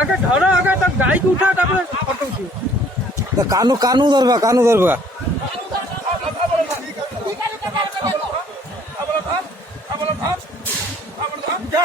आगे धरो आगे तक गाय को उठा कानू कानू धरबा कानू धरबा जा